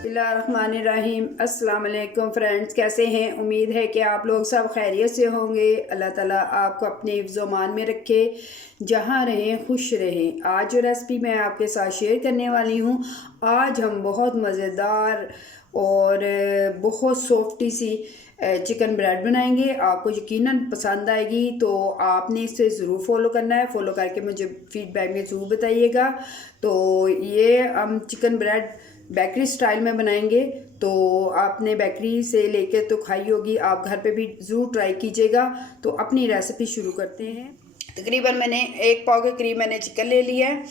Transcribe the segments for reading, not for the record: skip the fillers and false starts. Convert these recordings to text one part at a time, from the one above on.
बिस्मिल्लाहिर्रहमानिर्रहीम। अस्सलाम वालेकुम फ्रेंड्स, कैसे हैं? उम्मीद है कि आप लोग सब खैरियत से होंगे। अल्लाह ताला आपको अपने हिफ्ज़-ओ-मान में रखे, जहाँ रहें खुश रहें। आज जो रेसिपी मैं आपके साथ शेयर करने वाली हूँ, आज हम बहुत मज़ेदार और बहुत सॉफ्टी सी चिकन ब्रेड बनाएंगे। आपको यकीनन पसंद आएगी, तो आपने इसे ज़रूर फॉलो करना है। फॉलो करके मुझे फीडबैक में ज़रूर बताइएगा। तो ये हम चिकन ब्रेड बेकरी स्टाइल में बनाएंगे, तो आपने बेकरी से लेके तो खाई होगी, आप घर पे भी ज़रूर ट्राई कीजिएगा। तो अपनी रेसिपी शुरू करते हैं। तकरीबन मैंने 1 पाव के करीब मैंने चिकन ले लिया है,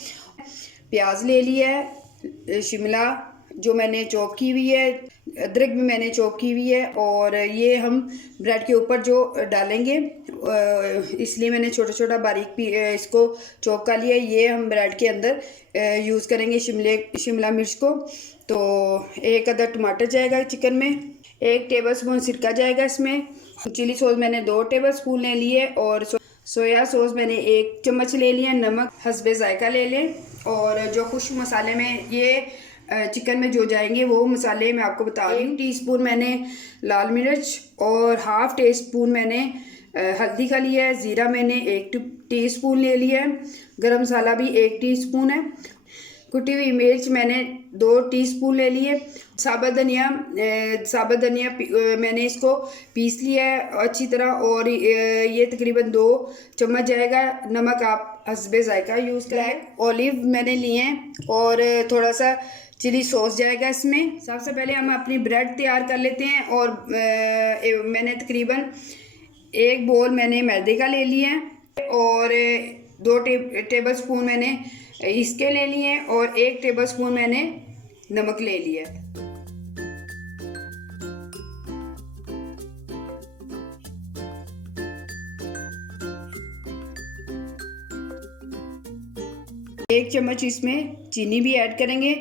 प्याज ले लिया है, शिमला जो मैंने चॉप की हुई है, अदरक भी मैंने चॉप की हुई है, और ये हम ब्रेड के ऊपर जो डालेंगे, इसलिए मैंने छोटा छोटा बारीक इसको चॉप कर लिया है। ये हम ब्रेड के अंदर यूज़ करेंगे शिमला मिर्च को। तो 1 अदद टमाटर जाएगा चिकन में, 1 टेबलस्पून सिरका जाएगा इसमें। चिली सॉस मैंने 2 टेबलस्पून ले लिए, और सोया सॉस मैंने 1 चम्मच ले लिया। नमक हस्बे जायका ले लें, और जो खुश्क मसाले में ये चिकन में जो जाएंगे वो मसाले मैं आपको बता रही हूँ। 1 टीस्पून मैंने लाल मिर्च, और हाफ़ टी स्पून मैंने हल्दी का लिया है। ज़ीरा मैंने 1 टीस्पून ले लिया है। गरम मसाला भी 1 टीस्पून है। कुटी हुई मिर्च मैंने 2 टीस्पून ले लिए। साबुत धनिया मैंने इसको पीस लिया है अच्छी तरह, और ये तकरीबन 2 चम्मच जाएगा। नमक आप हस्बे जायका यूज़ करें। ऑलिव मैंने लिए हैं, और थोड़ा सा चिली सॉस जाएगा इसमें। सबसे पहले हम अपनी ब्रेड तैयार कर लेते हैं, और मैंने तकरीबन 1 बोल मैंने मैदे का ले लिया है, और 2 टेबल स्पून मैंने इसके ले लिए, और 1 टेबल स्पून मैंने नमक ले लिया। एक चम्मच इसमें चीनी भी ऐड करेंगे।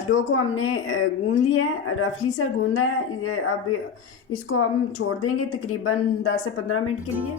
डो को हमने गूंद लिया है, रफली सा गूंदा है। अब इसको हम छोड़ देंगे तकरीबन 10 से 15 मिनट के लिए।